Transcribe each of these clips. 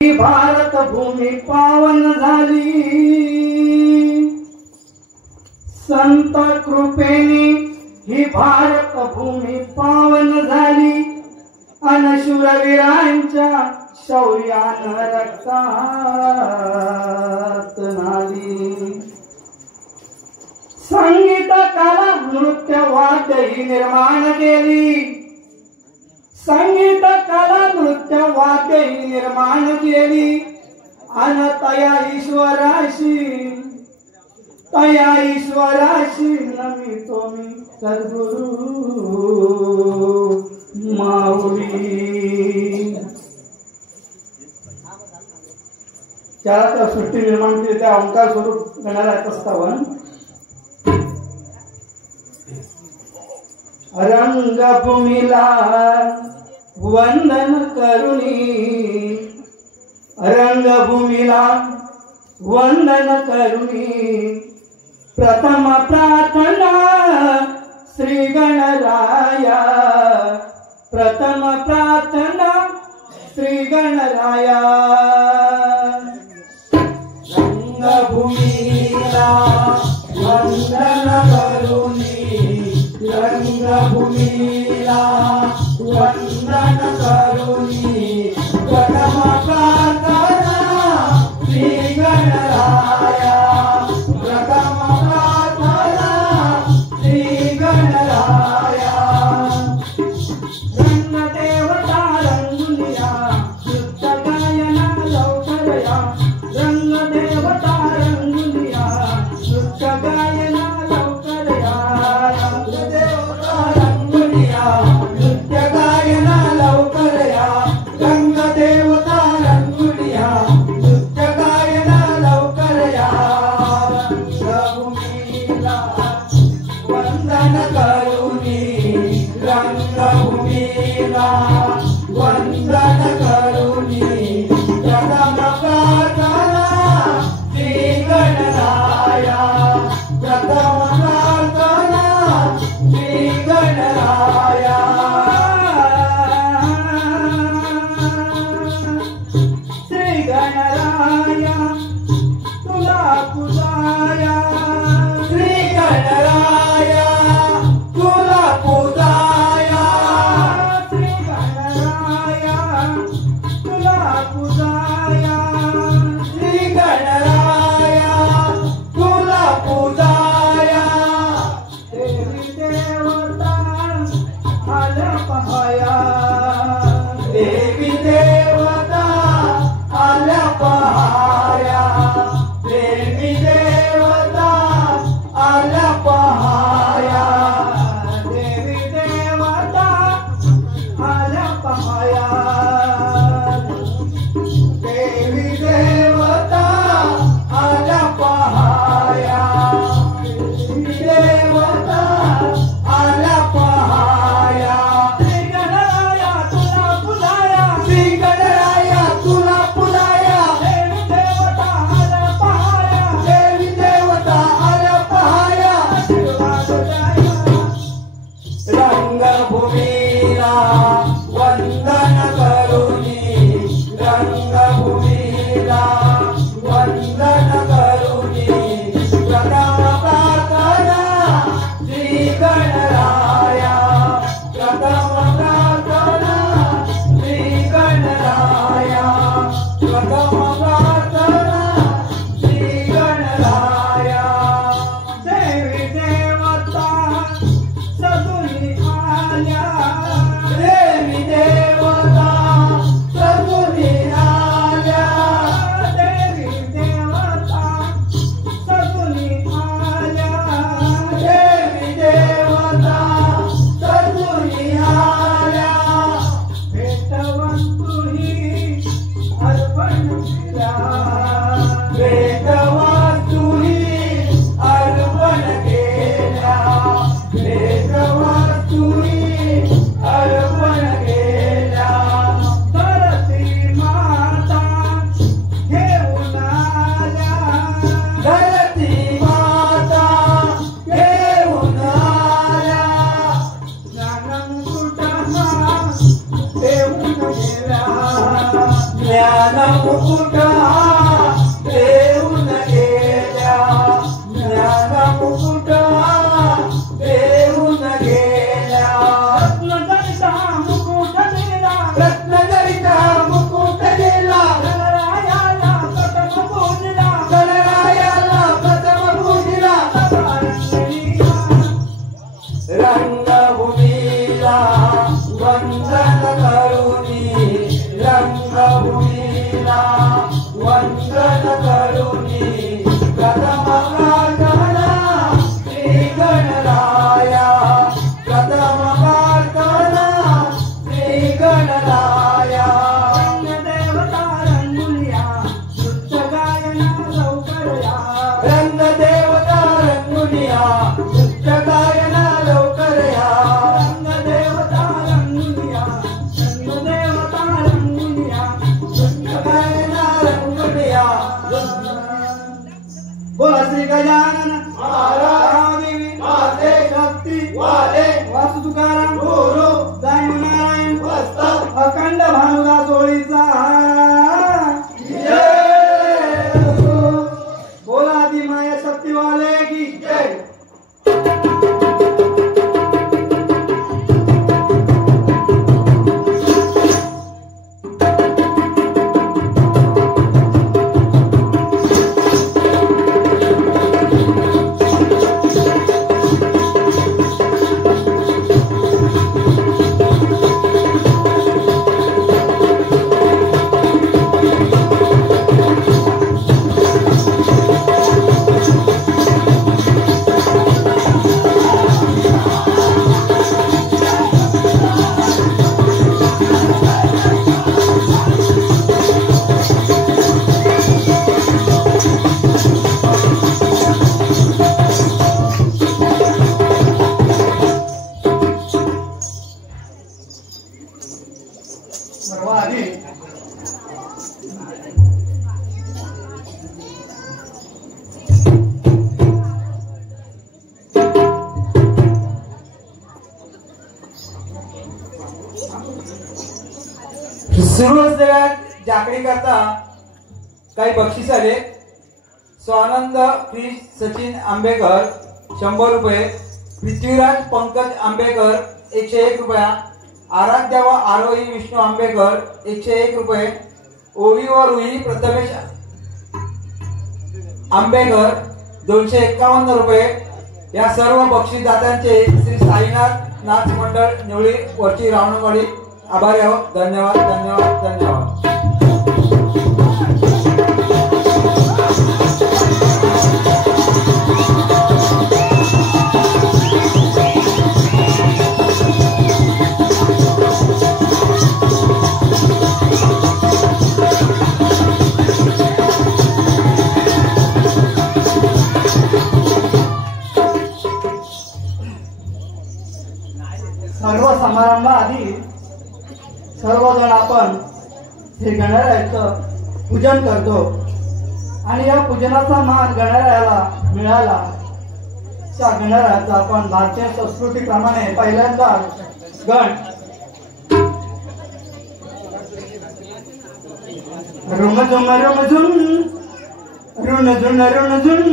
भारत भूमी पावन झाली, संत कृपेने ही भारत भूमी पावन झाली, अन शूरवीरांच्या शौर्यानं रक्तात नाली। संगीत कला नृत्य वाद्य ही निर्माण केली, संगीत कला नृत्य वाद्य ही निर्माण केली, अन तया ईश्वराशी नमितो मी सद्गुरु माऊली। त्या सृष्टी निर्माण केली त्या ओंकार स्वरूप गणाला प्रस्तावन। रंगभूमीला वंदन करुणी, रंगभूमीला वंदन करुणी, प्रथम प्रार्थना श्री गणराया, प्रथम प्रार्थना श्री गणराया। रंगभूमीला वंदन करुणी, रंगभूमीला वंदन करुणी, प्रथम प्रार्थना श्री गणराया, प्रथम प्रार्थना श्री गणराया। रंगदेवता रंगुनिया नृत्य गायना लवकर या, रंगदेवता रंगुनिया नृत्य गायना लवकर या, रंगदेवता रंगुनिया नृत्य गायना लवकर या, रंगदेवता रंगुनिया नृत्य गायना लवकर या। रंगभूमीला वंदन करुणी, रंगभूमीला वंदन करुणी, प्रथम प्रार्थना श्री गणराया, प्रथम प्रार्थना श्री गणराया। श्री गणराया तुला पूजाया, श्री गणराया तुला पूजाया, श्री गणराया तुला पूजाया, श्री गणराया तुला पूजाया। देवी देवता आल्या पहाया, देवी देवता आल्या पहाया, देवी देवता आल्या पहाया, देवी देवता आल्या पहाया, देवी देवता आल्या पहाया, देवी देवता आल्या पहाया। श्री गणराया तुला पुजाया, श्री गणराया तुला पुजाया, देवी देवता आल्या पहाया, देवी देवता आल्या पहाया, आशीर्वाद द्याया। रंगभूमीला वंदन करुणी, रंगभूमीला वंदन करुणी, प्रथम प्रार्थना श्री गणराया, प्रथम प्रार्थना श्री गणराया, प्रथम प्रार्थना श्री गणराया। देवी देवता सगुणी आल्या, देवी देवता सगुणी आल्या, देवी देवता सगुणी आल्या, देवी देवता सगुणी आल्या। भेटवंतु ही अर्पण मुकुट देऊन गेल्या ज्ञान मुकुट देऊन गेल्या रत्नजडिता मुकुट दिला रत्नजडिता मुकुट दिला गणरायाला प्रथम पूजला गणरायाला प्रथम पूजला रंगभूमीला वंदन करुणी रंगभूमीला वंदन करुणी प्रथम प्रार्थना श्री गणराया प्रथम प्रार्थना श्री गणराया रंगदेवता रंगुलिया नृत्य गायना लवकर या रंगदेवता रंगुनिया नृत्य गायना लवकर या रंगदेवता रंगुलिया रंगदेवता रंगुलिया नृत्य गायना रंगुनिया बोला श्री गजानन महाराज माते शक्ती वाले वासु तुकाराम गुरु नारायण वस्तव अखंड भानुदा सोळीचा जय बोला आदि माया शक्ती वाले की जय सर्वाधिक सुरू असलेल्या जाकडी करता काही बक्षीस आले. स्वानंद प्रिन्स सचिन आंबेकर 100 रुपये, पृथ्वीराज पंकज आंबेकर 101 रुपया, आराध्या व आरोही विष्णू आंबेकर 101 रुपये, ओवी व रुही प्रथमेश आंबेकर 251 रुपये. या सर्व बक्षीसदात्यांचे श्री साईनाथ नाथ मंडळ निवळी वरची रावणवाडी आभारी आहोत. धन्यवाद धन्यवाद धन्यवाद. सर्व समारंभाआधी सर्वजण आपण श्री गणरायाचं पूजन करतो आणि या पूजनाचा मान गणरायाला मिळाला. त्या गणरायाचा आपण भारतीय संस्कृतीप्रमाणे पहिल्यांदा गण रुमझुम रुमझुम रुणझुण रुणझुण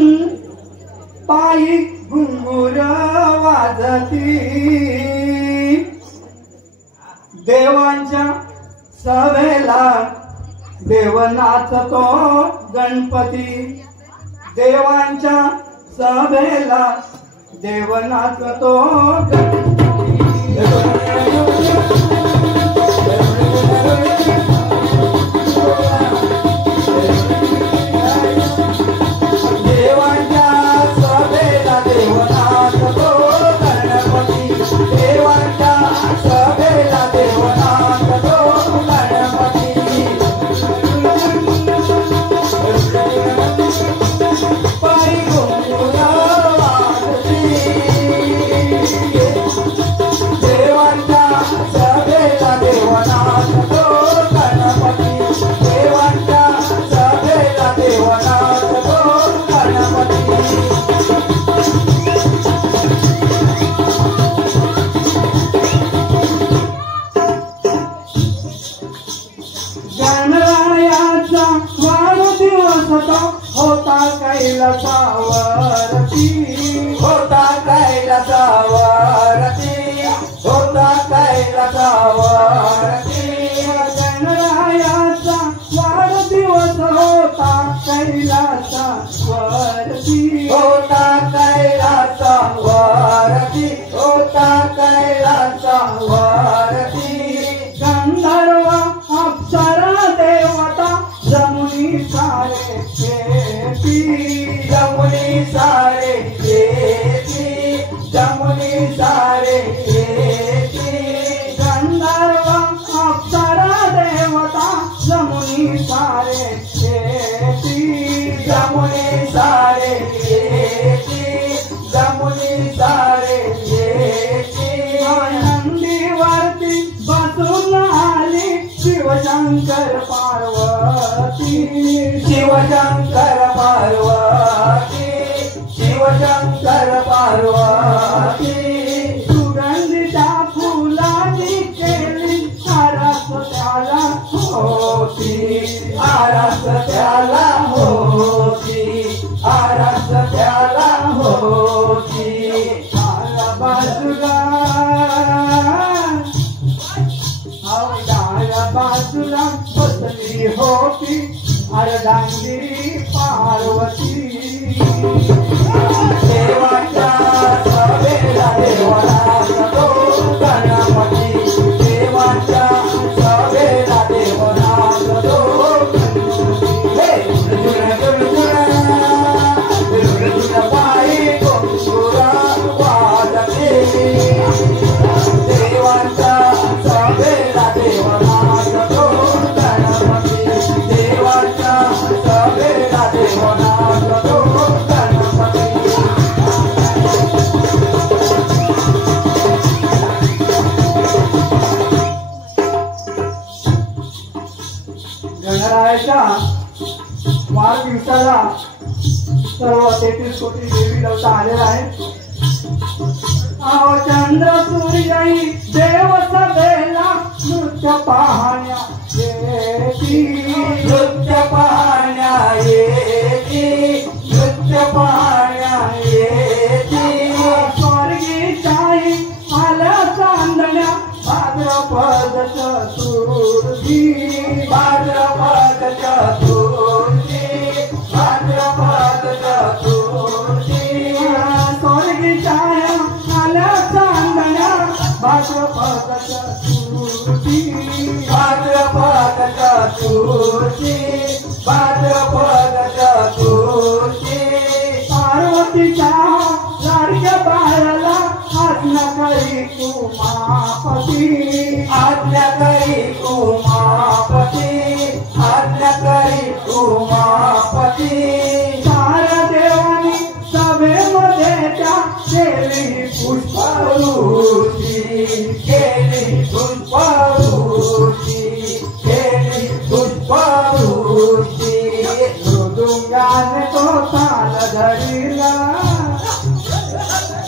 पायी घुंगुर वाजती देवांच्या सभेला देव नाचतो गणपती. देवांच्या सभेला देव नाचतो देवांच्या सभेला देव नाचतो गणपती. देवांच्या सभेला देव नाचतो गणपती. पायी घुंगुर वाजती देवांच्या होता कैलासावरती होता कैलासावरती होता कैलासावरती गणरायाचा वाढदिवस होता कैलासावरती होता कैलासावरती होता कैलासावरती गंधर्व अप्सरा देवता जमुनी सारे शेती जमुनी सारे येती जमुनी सारे येती गंधर्व अप्सरा देवता जमुनी सारे शेती जमुनी सारे येती जमुनी सारे येती नंदीवरती बसून आली शिवशंकर पार्वती शिवशंकर पार्वती शिवशंकर पार्वती सुगंधीच्या फुलांनी केली आरास त्याला होती आरास त्याला होती आरास त्याला होती डाव्या बाजूला डाव्या बाजूला बसली होती अर्धांगिरी पार्वती देवाच्या सभेला देवाला सतो गणपती देवाच्या सभेला देवाला सतो पायी गोंगुरा वाजते देवाच्या सभेला देवाला सतो गणपती देवाच्या सभेला देवाला सतो गणपती गणरायाच्या वाढदिवसाला सर्व 33 कोटी देवी देवता आलेला आहे. अहो चंद्र सूर्यई देव सभेला नृत्य पाहण्या येती नृत्य पाहण्या येती नृत्य पाहण्या येती स्वर्गीच्याई आल्या चांदण्या भाद्रपद चतुर्थी भाद्रपद चतुर्थी भाद्रपद चतुर्थी स्वर्गीच्या आल्या चांदण्या भाद्रपद चतुर्थी भाद्रपद चतुर्थी भाद्रपद चतुर्थी पार्वतीच्या लाडक्या बाळाला आज्ञा करी उमापती आज्ञा करी उमापती आज्ञा करी उमापती साऱ्या देवानी सभेमध्ये त्या केली पुष्पवृष्टी केली पुष्पवृष्टी केली पुष्पवृष्टी मृदुंगाने तो ताल धरीला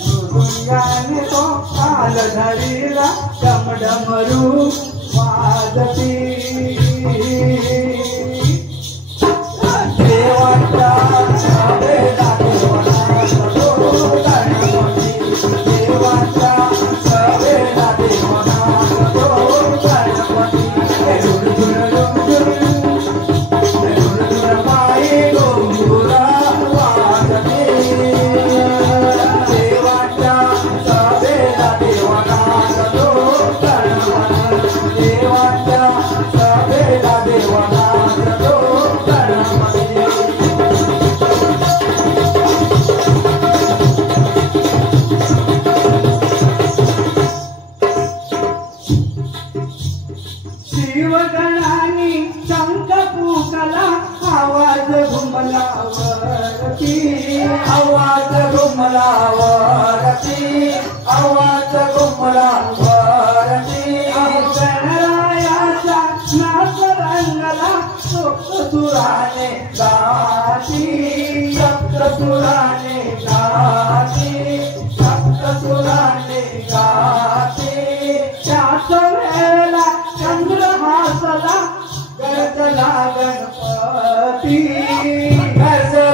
मृदुंगाने तो ताल धरीला डमडमरू वाजती देवाच्या सभेला देवाला सतो गणपती देवाच्या सभेला देवाला सतो गणपती पायी गोंगुरा वाजते देवाच्या सभेला देवाला सतो गणपती देवाच्या सभेला देवाला सतो गणपती शिवगणानी शंख पुकला आवाज घुमलावरती आवाज घुमलावरती आवाज घुमलावरती गणरायाचा नाच रंगला सप्तसुराने गाती सप्तसुराने गाती सप्तसुराने गाती त्याच वेळेला चंद्रहासला गरजला गणपती गरजला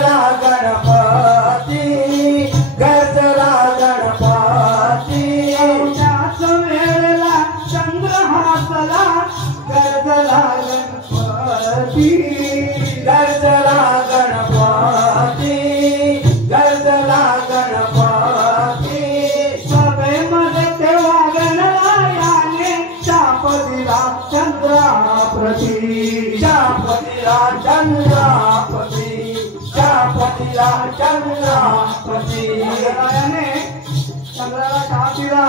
गणपती गरजला गणपती गरजला गणपती सभेमध्ये तेव्हा गणरायाने शाप दिला चंद्राप्रती शापतीला चंद्रापती शापतीला चंद्रापती गणरायाने चंद्राला शाप दिला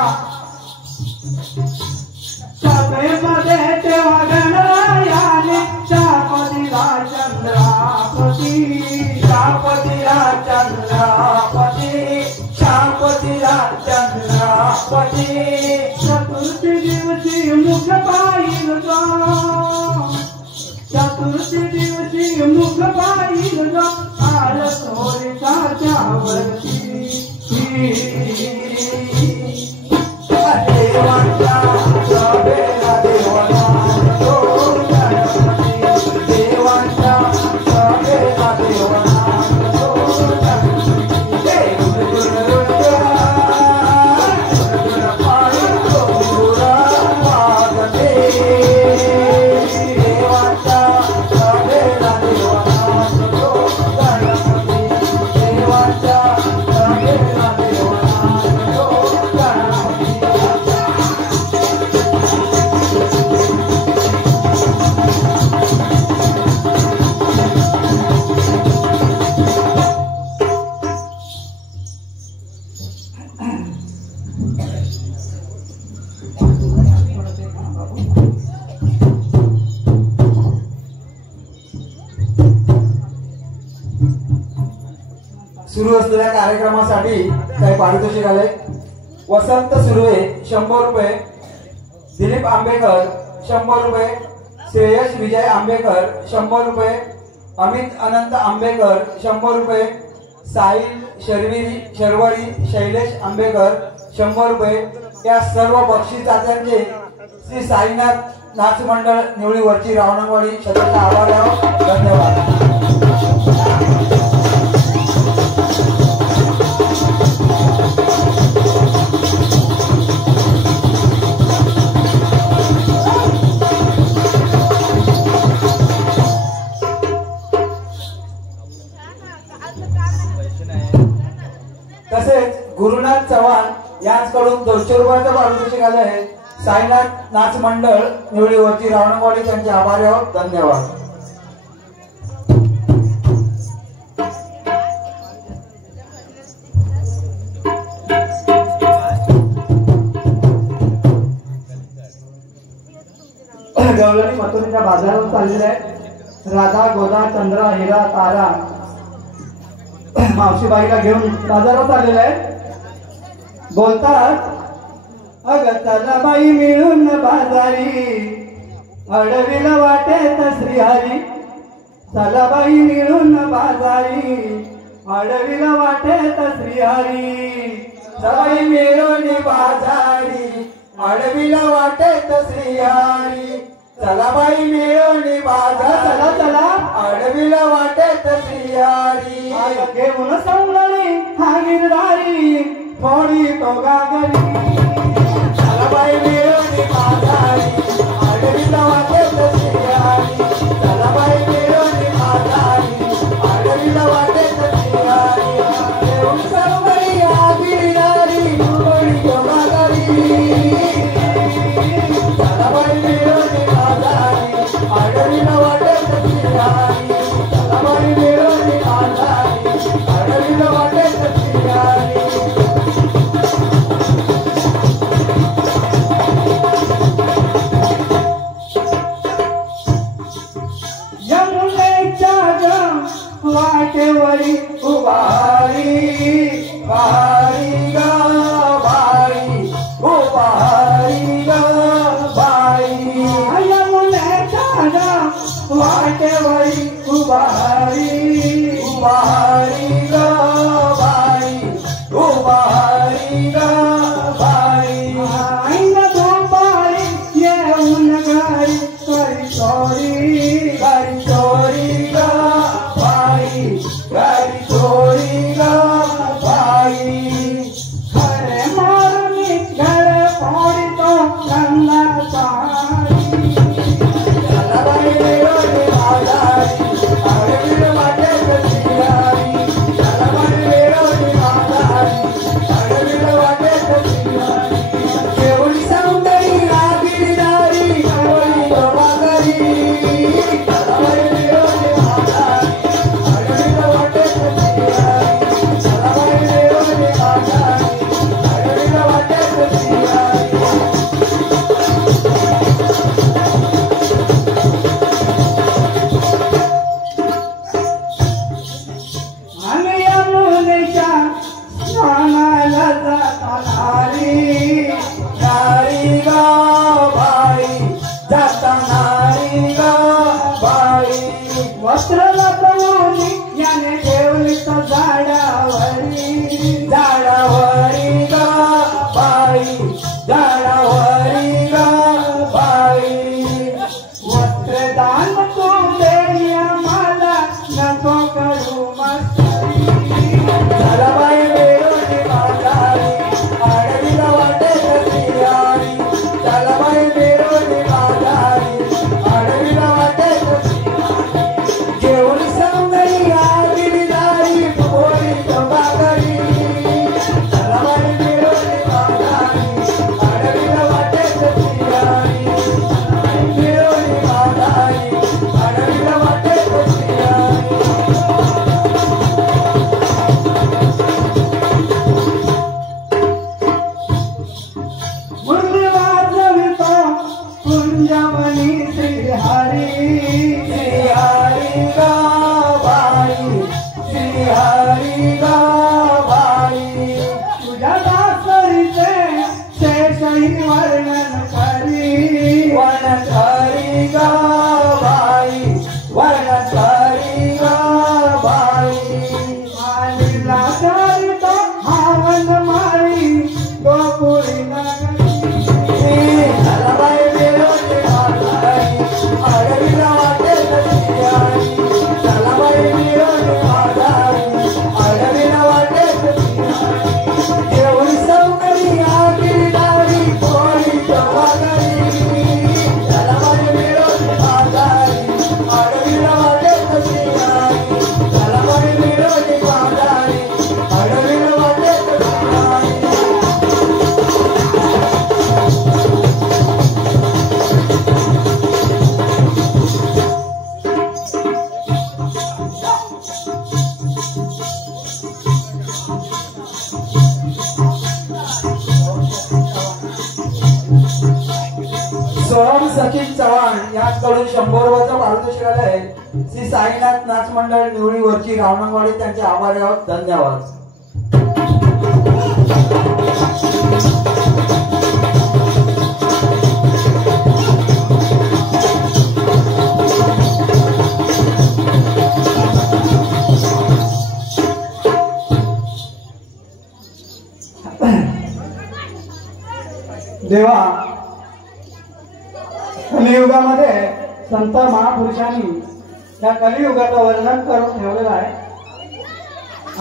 सभेमध्ये तेव्हा गणरायाने शाप दिला चंद्रापती शापतीला चंद्रापती शापतीला चंद्रापती चतुर्थी दिवशी मुख पाहिल ग चतुर्थी दिवशी मुख पाहिल ग आल चोरीच्या वरती देवांच्या सभेला देवाला तो गणपती देवांच्या सभेला देवाला तो गणपती पाणी तोरा वाजते देवांच्या सभेला देवाला तो गणपती देवांच्या सभेला देवाला तो गणपती सुरू असलेल्या कार्यक्रमासाठी काही पारितोषिक आले. वसंत सुर्वे 100 रुपये, दिलीप आंबेकर 100 रुपये, श्रेयस विजय आंबेकर 100 रुपये, अमित अनंत आंबेकर 100 रुपये, साहिल शर्वरी शैलेश आंबेकर 100 रुपये. या सर्व बक्षीसदात्यांचे श्री साईनाथ नाच मंडळ निवळी वरची रावणवाडी शतकचा आभार आहोत. धन्यवाद. तसेच गुरुनाथ चव्हाण यांच्याकडून 200 रुपयाचं पारितोषिक आले आहे. साईनाथ नाच मंडळ निवडीवरची रावणवाडी त्यांचे आभारी आहोत. धन्यवाद. गवळणी मथुरीच्या बाजारावर चाललेला आहे. राधा गोदा चंद्र हिरा तारा मावशीबाईला घेऊन बाजारावर चाललेला आहे. बोलतात अग चला बाई मिळून बाजारी अडविला वाटेत श्रीहरी चला बाई मिळून बाजारी अडविला वाटेत श्रीहरी सबाई मिळून बाजारी अडविला वाटेत श्रीहरी चला बाई मिळून बाजार चला चला अडविला वाटेत श्रीहरी घेऊन सवलणी हा गिरधारी थोडी तो गागरी चला बाई मिळून बाजारी अडविला वाटेत श्रीहरी चला बाई मिळून बाजारी अडविला वाटेत श्रीहरी घेऊन सवलणी हा गिरधारी थोडी तो गागरी चला बाई मिळून बाजारी अडविला वाटेत श्रीहरी चला बाई मिळून बाजारी अडविला वाटेत श्रीहरी यमुनेच्या वाटेवरी उभारी बारी ग बारी उभारी ग बारी यमुनेच्या वाटेवरी उभारी उभारी ग बारी उभारी ग बारी आईन दुपारी येऊन घरी करी चोरी गाडी चोरी ग बाई गाडी चोरी ग बाई खरे मारुनी घर फोडितो गंगा सारी चला बाई मिळून बाजारी चला प्रभूनी याने ठेवली तर झाडावरी झाडावरी ग बाई झाडावरी ग बाई वस्त्रदान तू देई आम्हाला नको करू मस्करी चला बाई बेरोजी बाजारी आडवीला वाटे कसियारी चला बाई बेरोजी बाजारी आडवीला वाटे कसियारी जेवण संगई आगरी दारी पोरी बागरी चला बाई बेरोजी बाजारी आडवीला वाटे कसियारी बेरोजी बाजारी आडवीला वाटे कसियारी मुरली वाजवितो कुंजमणी श्रीहरी श्रीहरी ग बाई श्रीहरी ग बाई तुझ्या दासरीचे शेषही वर्णन करी वर्ण करी ग बाई वर्ण करी ग बाई मालीला करीतो हावन माळी गोकुळी नगरी चला बाई बेरोजी बाजारी आडवीला वाटे कसियारी चला बाई बेरोजी बाजारी आडवीला वाटे कसियारी जेवण सौकरी आगरी दारी पोरी बागरी चला बाई बेरोजी बाजारी आडवीला वाटे कसियारी चला बाई बेरोजी बाजारी आडवीला वाटे कसियारी सोहम सचिन चव्हाण यांकडून 100 रुपयाचं पारितोषिक आलं आहे. श्री साईनाथ नाच मंडळ निवळीवरची रावणवाडी त्यांचे आभारी आहोत. धन्यवाद. देवा कलियुगामध्ये संत महापुरुषांनी त्या कलियुगाचं वर्णन करून ठेवलेलं आहे.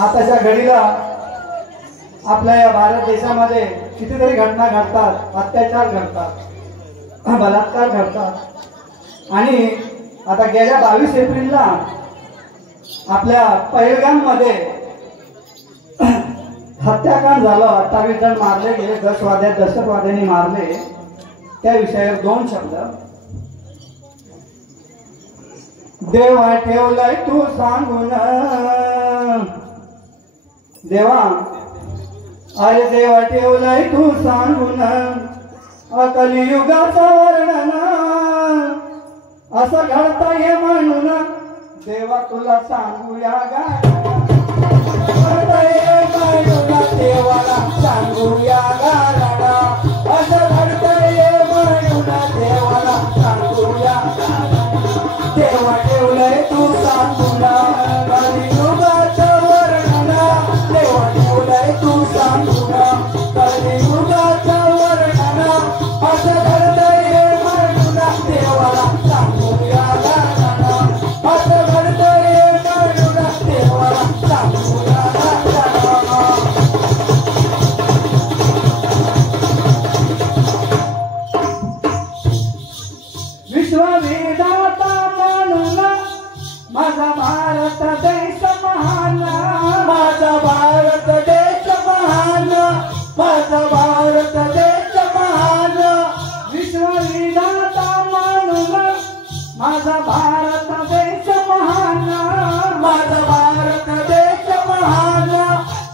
आताच्या घडीला आपल्या या भारत देशामध्ये कितीतरी घटना घडतात, अत्याचार घडतात, बलात्कार घडतात आणि आता गेल्या 22 एप्रिलला आपल्या पहलगाममध्ये हत्याकांड झालं. 28 जण मारले गेले, दहशतवाद्यांनी मारले. त्या विषयावर 2 शब्द. देवा ठेवलंय तू सांगून देवा अरे देवा ठेवलंय तू सांगून कलियुगाचं वर्णन असं घडता ये म्हणून देवा तुला सांगूया गा देवाला सांगूया गाणं असं घडतंय म्हणून देवाला सांगूया देवा ठेवलंय तू सांगून कलियुगाचं वर्णन देवा ठेवलंय तू सांगून कलियुगाचं वर्णन असं घडतंय म्हणून देवाला सांगूया गाणं असं घडतंय म्हणून देवाला सांगूया विश्ववेदाता म्हणून माझा भारत देश महान माझा भारत देश महान माझा भारत देश महान विश्ववेदाता म्हणून माझा भारत देश महान माझा भारत देश महान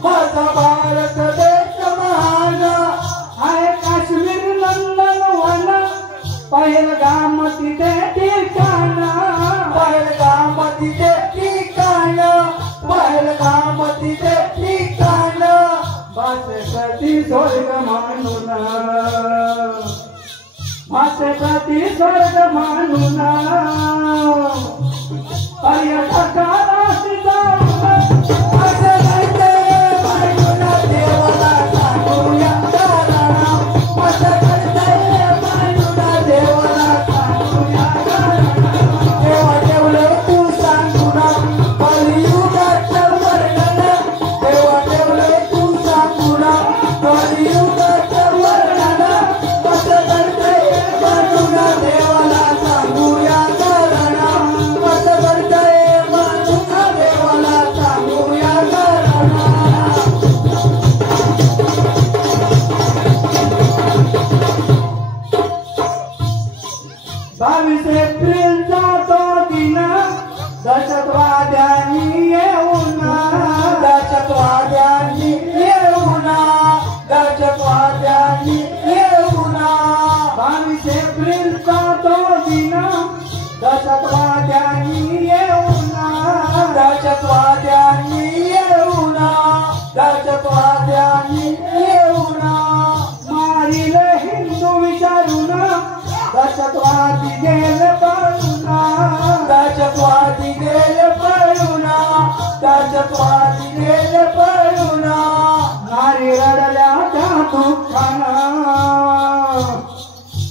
माझा भारत देश महान आहे काश्मीर नंदनवन पहलगाम तिथे ठिकाण पहलगाम तिथे ठिकाण पहलगाम तिथे ठिकाण भाषेप्रती स्वर्ग मानून भाषेप्रती स्वर्ग मानून पर्यटकालाच जाऊन असं घडतंय मांडून देवाला सांगूया कारण असं घडतंय मांडून देवाला सांगूया कारण देवा ठेवलं तू सांगून कलियुगाचं वर्णन देवा ठेवलं तू सांगून कलियुगाचं वर्णन असं घडतंय मांडून देवाला सांगूया कारण असं घडतंय मांडून देवाला सांगूया कारण 22 एप्रिलचा तो दिन दहशतवाद्यांनी येऊन दहशतवाद्यांनी येऊन दहशतवाद्यांनी येऊन 22 एप्रिलचा तो दिन दहशतवाद्यांनी येऊन दहशतवाद्यांनी येऊन दहशतवाद्यांनी येऊन मारील हिंदू विचारून दहशतवादी गेले पळून दहशतवादी गेले पळून दहशतवादी गेले पळून नारी रडल्या त्या दुःखानं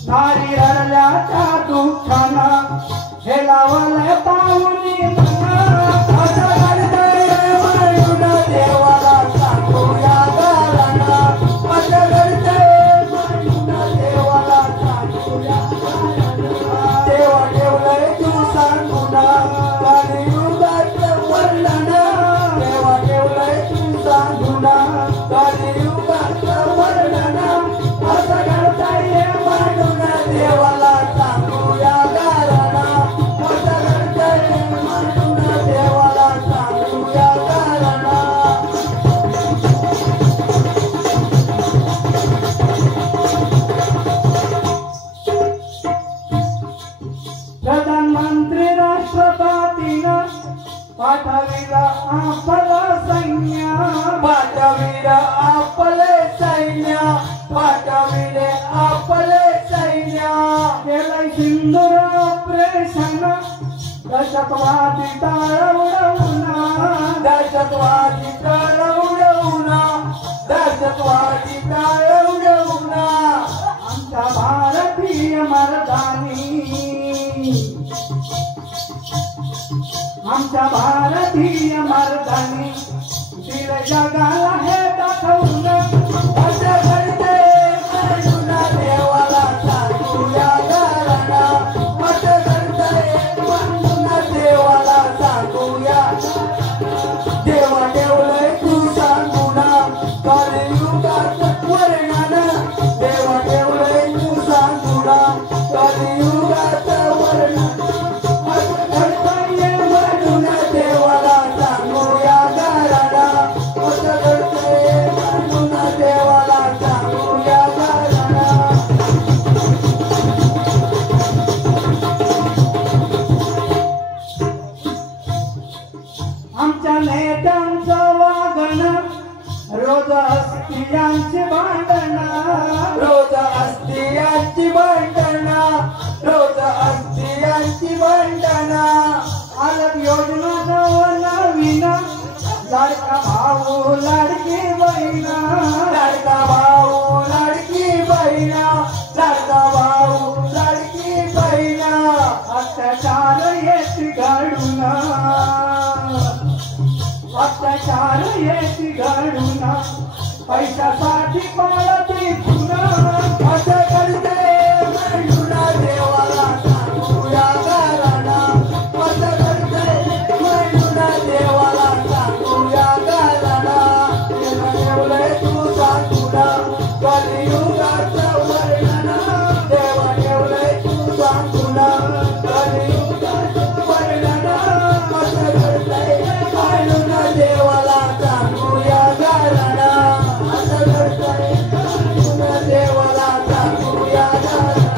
नारी रडल्या त्या दुःखानं हे लावले पाहुणी असं घडतंय मांडून देवाला सांगूया कारण असं घडतंय मांडून देवाला सांगूया देवा ठेवलंय तू सांगून कलियुगाचं वर्णन देवा ठेवलंय तू सांगून कलियुगाचं वर्णन असं घडतंय मांडून देवाला सांगूया कारण असं घडतंय मांडून देवाला सांगूया कारण प्रधानमंत्री राष्ट्रपतीनं पाठविलं आपलं सैन्य पाठविले आपले सैन्य पाठविले आपले सैन्य केलंय सिंदूर ऑपरेशन दहशतवादी टाळवून दहशतवादी टाळवून दहशतवादी टाळवून आमच्या भारतीय मर्दानी आमच्या भारतीय मर्दानी दिल जगाला हे दाखवून असं घडतंय मांडून देवाला सांगूया कारण असं घडतंय मांडून देवाला सांगूया देवा ठेवलंय तू सांगून कलियुगाचं वर्णन देवा ठेवलंय तू सांगून कलियुगाचं वर्णन असं घडतंय मांडून देवाला सांगूया कारण असं घडतंय मांडून देवाला सांगूया कारण आमच्या नेत्यांचं वागणं रोज स्त्रियांची भांडणं रोज अस्थियांची भांडणा रोज अस्थियांची भांडणा आलत योजना नवीन लाडका भाऊ लाडकी बहिणा लाडका भाऊ लाडकी बहिणा लाडका भाऊ लाडकी बहिणा अत्याचार येत घडून अत्याचार येत घडून पैशासाठी पळती पुन्हा असं घडतंय मांडून देवाला सांगूया कारण असं घडतंय मांडून देवाला सांगूया कारण देवा ठेवलंय तू सांगून कलियुगाचं वर्णन देवा ठेवलंय तू सांगून कलियुगाचं वर्णन असं घडतंय मांडून देवाला सांगूया कारण असं घडतंय मांडून देवाला सांगूया कारण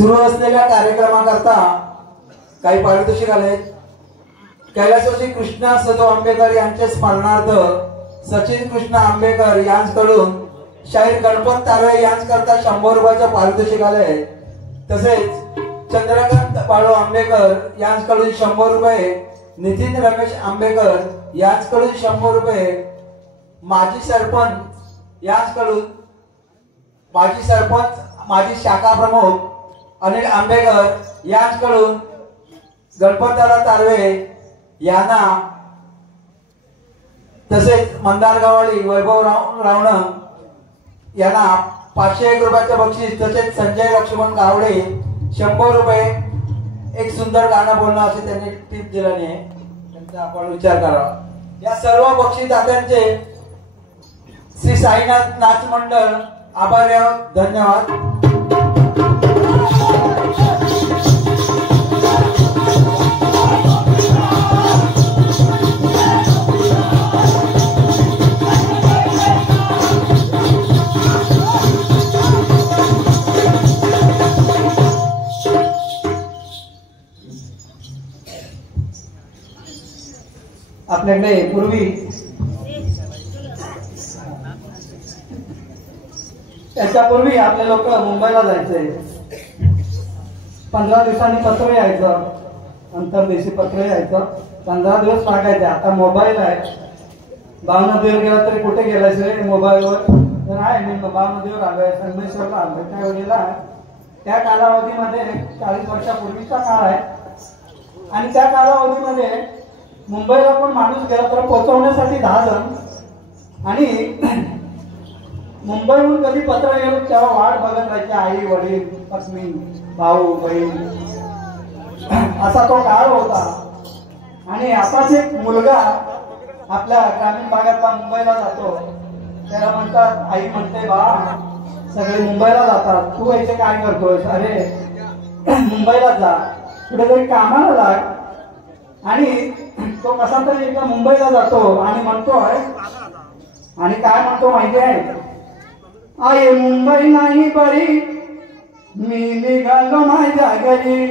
सुरू असलेल्या कार्यक्रमाकरता काही पारितोषिक आले. कैलासवासी कृष्णा सदो आंबेकर यांच्या स्मरणार्थ सचिन कृष्णा आंबेकर यांच्याकडून शाहीर गणपत तारवे यांच्याकरता 100 रुपयाचं पारितोषिक आले. तसेच चंद्रकांत बाळू आंबेकर यांच्याकडून 100 रुपये, नितीन रमेश आंबेकर यांच्याकडून 100 रुपये, माजी सरपंच यांच्याकडून माजी शाखा प्रमुख अनिल आंबेकर यांच्याकडून गणपतदादा तारवे यांना, तसेच मंदार गवाळी वैभव रावण यांना 501 रुपयाचं बक्षीस, तसेच संजय लक्ष्मण गावडे 100 रुपये. एक सुंदर गाणं बोलणं असे त्यांनी टीप दिल्याने त्यांचा आपण विचार करावा. या सर्व बक्षीसदात्यांचे श्री साईनाथ नाच मंडळ आभारी आहोत. धन्यवाद. आपल्याकडे पूर्वी त्याच्यापूर्वी आपले लोक मुंबईला जायचे. 15 दिवसांनी पत्र यायचं, अंतरदेशी पत्र यायचं, 15 दिवस लागायचे. आता मोबाईल आहे, भावनदीवर गेला तरी कुठे गेलायच रे मोबाईलवर, तर आहे मी भावनदीवर आलोय, संगमेश्वरला आलोय. त्यावेळेला त्या कालावधीमध्ये 40 वर्षापूर्वीचा काळ आहे आणि त्या कालावधीमध्ये मुंबईला पण माणूस गेला तर पोहोचवण्यासाठी 10 जण, आणि मुंबईहून कधी पत्र येऊन तेव्हा वाट बघत राहायचे आई वडील पत्नी भाऊ बहीण, असा तो काळ होता. आणि आताच एक मुलगा आपल्या ग्रामीण भागातला मुंबईला जातो, त्याला म्हणतात, आई म्हणते बा सगळे मुंबईला जातात, तू इथे काय करतोय? अरे मुंबईला जा, कुठेतरी कामाला लाग. आणि तो कसा तरी एकदा मुंबईला जातो आणि म्हणतोय, आणि काय म्हणतो माहिती आहे? आई मुंबई नाही बरी, मी निघालो माझ्या घरी.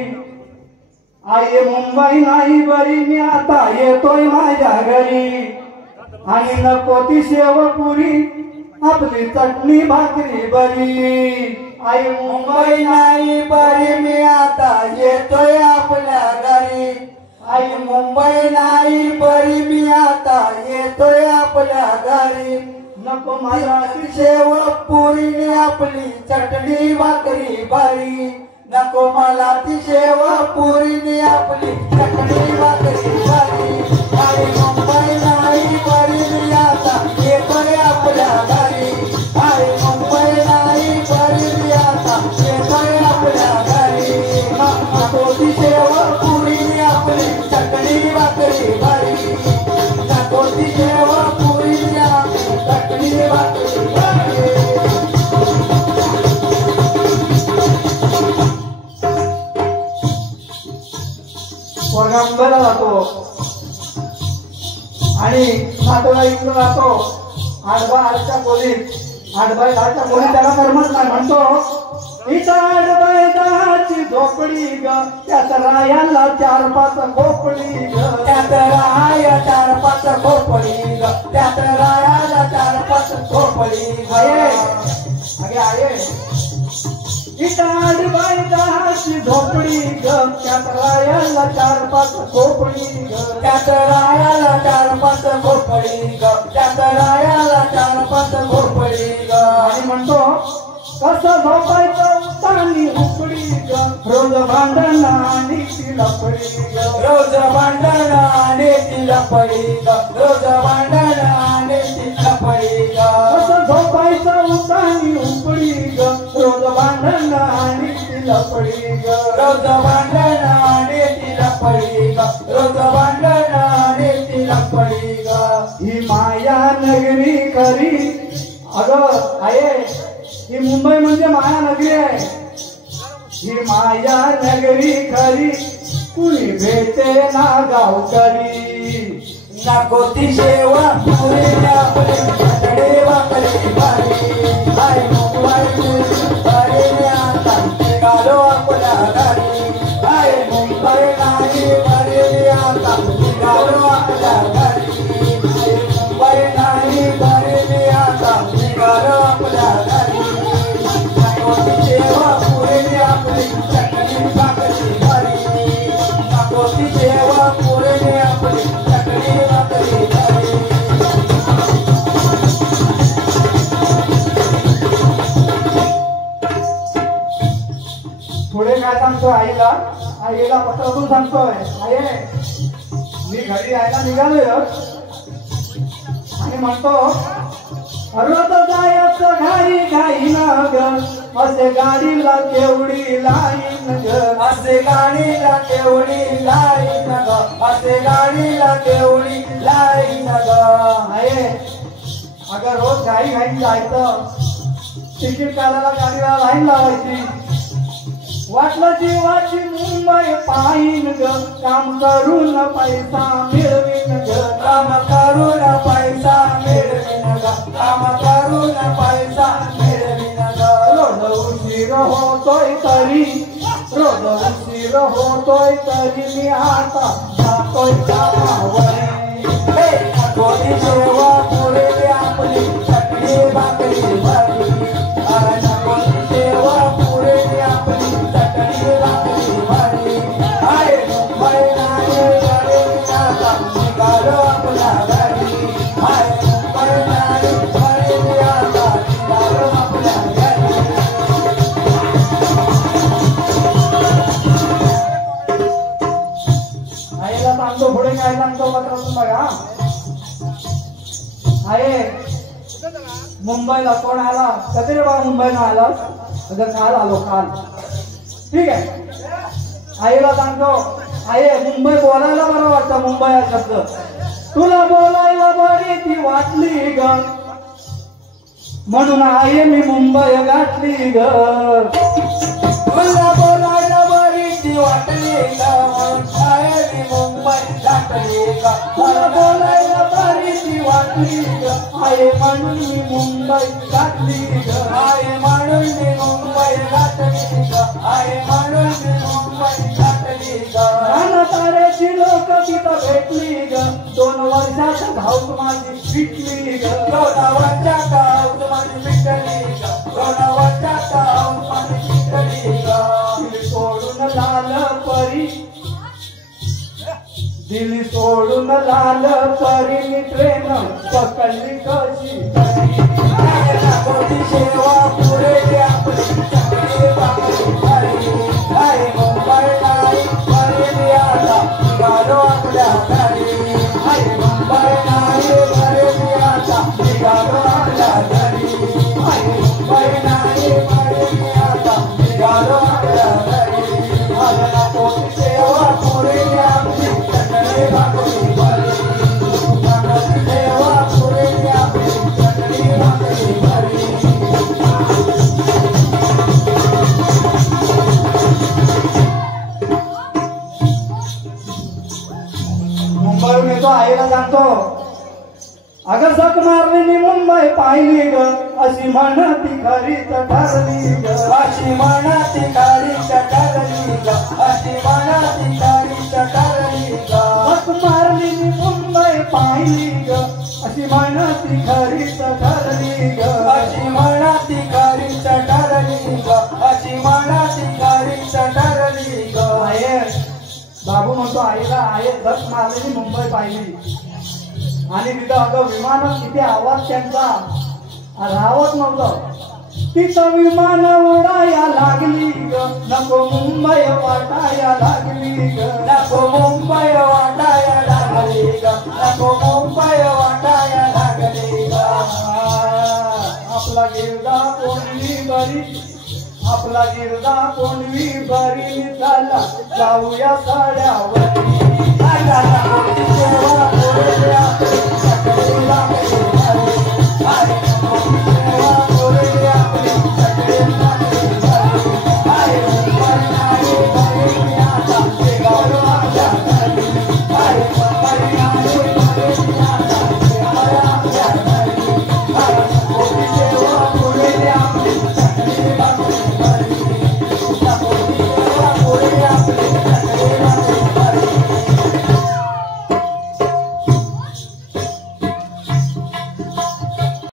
आई मुंबई नाही बरी, मी आता येतोय माझ्या घरी. आणि नको ती शेवपुरी, आपली चटणी भाकरी बरी. आई मुंबई नाही बरी, मी आता येतोय आपल्या घरी. आई मुंबई नाही बरी, मी आता येतोय आपल्या घरी. नको मला शेव पुरी, आपली चटणी भाकरी बरी. नको मला ती शेव पुरी, आपली चटणी भाकरी बरी. आई मुंबई नाही बरी, मी आता येतोय आपल्या घरी. आई मुंबई नाही बरी, मी आता येतोय आपल्या घरी. नको ती शेव पुरी, आपली चटणी भाकरी बरी. नको ती शेव पुरी, चटणी भाकरी बरी. पोरगा मुंबईला जातो आणि सातवा इकडे जातो. 8/10च्या खोलीत 8/10च्या खोलीत त्याला करमत नाही. म्हणतो इथं 8/10ची झोपडी ग, त्यात रायाला 4-5 खोपडी ग. त्यात राया 4-5 खोपडी ग, त्यात रायाला 4-5 खोपडी ग. अगे आहे इथं 8/10ची झोपडी ग, त्यात रायाला 4-5 खोपडी ग. त्यात रायाला 4-5 खोपडी ग, त्यात रायाला 4-5 खोपडी ग. आणि म्हणतो कसं झोपायचं उतानी उकडी ग, रोज भांडण आणि ती लपडी ग. रोज भांडण आणि ती लपडी ग, रोज भांडण आणि ती लपडी ग. कसं झोपायचं उतानी उकडी ग, रोज भांडण आणि ती लपडी ग. रोज भांडण आणि ती लपडी ग, रोज भांडण आणि ती लपडी ग. ही माया नगरी खरी, अगं आहे ही मुंबई म्हणजे मायानगरी आहे. ही माया नगरी खरी, कुणी भेटे ना गावकरी. नको ती शेवा पुरी, आपली चटणी भाकरी बरी. आई मुंबई बरी, आता निघालो आपल्या आपल्या घरी मुंबई नाही बरी आता निघालो आपल्या घरी नागोती जेव्हा पुरेली आपली चटणी भाकरी घरी नागोती जेव्हा पुरेली आपली चटणी भाकरी घरी पुढे काय सांगतो आईला आईला पत्रातून सांगतोय आई मी घरी यायला निघालोय आणि म्हणतो रोज जायचं घाई घाई ना ग असे गाडीला केवढी लाईन ग असे गाडीला केवढी लाईन ग असे गाडीला केवढी लाईन ग आहे अगं रोज घाई घाई जायचं तिकीट काढायला गाडीला लाईन लावायची वाटलं जीवाची मुंबई पाहिन ग काम करून पैसा मिळवीन ग काम करून पैसा मिळवीन ग काम करून पैसा मिळवीन ग रोज उशीर होतोय तरी रोज उशीर होतोय तरी मी आता जातोय कामावर नागोती जेव्हा पुरेली आपली चटणी भाकरी भरी नागोती जेव्हा पुरेली आपली चटणी भाकरी भरी आहे मुंबई नाही बरी आता निघालो आपल्या घरी आहे मुंबई नाही बरी आता निघालो आपल्या घरी आईला सांगतो पुढे काय सांगतो पत्रातून बघा आहे मुंबईला कोण आला कधी रे बाबा मुंबईला आला अगं काल आलो काल ठीक आहे आईला सांगतो आई मुंबई बोलायला बरं वाटतं मुंबई हा शब्द तुला बोलायला बरी ती वाटली ग म्हणून आई मी मुंबई गाठली ग तुला बोलायला बरी ती वाटली ग म्हणून आहे मी मुंबई गाठली ग तुला बोलायला बरी ती वाटली ग आई म्हणून मी मुंबई गाठली ग आहे म्हणून मी मुंबई गाठली ग आहे म्हणून मी मुंबई गाठली ग ताऱ्याची लोक तिथं भेटली ग 2 वर्षात भाऊ माझी पिटली ग गोदावरच्या गावात माझी पिटली ग गोदावरच्या गावात माझी पिटली ग दिली सोडून लाल परी दिली सोडून लाल परी मी ट्रेन पकडली कशी नागोती जेव्हा पुरेली आपली चटणी भाकरी भरी आहे मुंबई नाही बरी आता निघालो आपल्या घरी आहे मुंबई नाही बरी आता निघालो आपल्या घरी आहे मुंबई नाही बरी आता निघालो आपल्या घरी आहे नागोती जेव्हा पुरेली आपली चटणी भाकरी भरी नागोती जेव्हा पुरेली आपली चटणी भाकरी भरी मुंबईहून येतो आईला सांगतो अगं जग मारली मी मुंबई पाहिली ग अशी म्हणती खरीच ठरली ग अशी मनाती गाडीच ठरली ग अशी मनाती गाडीच ठरली ग जग मारली मी मुंबई पाहिली ग अशी म्हणती खरीच ठरली ग अशी मनाती गाडीच ठरली ग अशी मनाती गाडीच ठरली ग आहे बाबू म्हणतो आईला आहे जग मारलेली मुंबई पाहिली आणि तिथं अगं विमानात किती आवाज त्यांचा राहत नव्हतं तिथं विमान उडाया लागली ग नको मुंबई वाटाया लागली ग नको मुंबई वाटाया लागली ग नको मुंबई वाटाया लागली ग आपला गिरदा कोणवी बरी आपला गिरदा कोणवी बरी झाला जाऊया साड्यावर नागोती जेव्हा पुरेली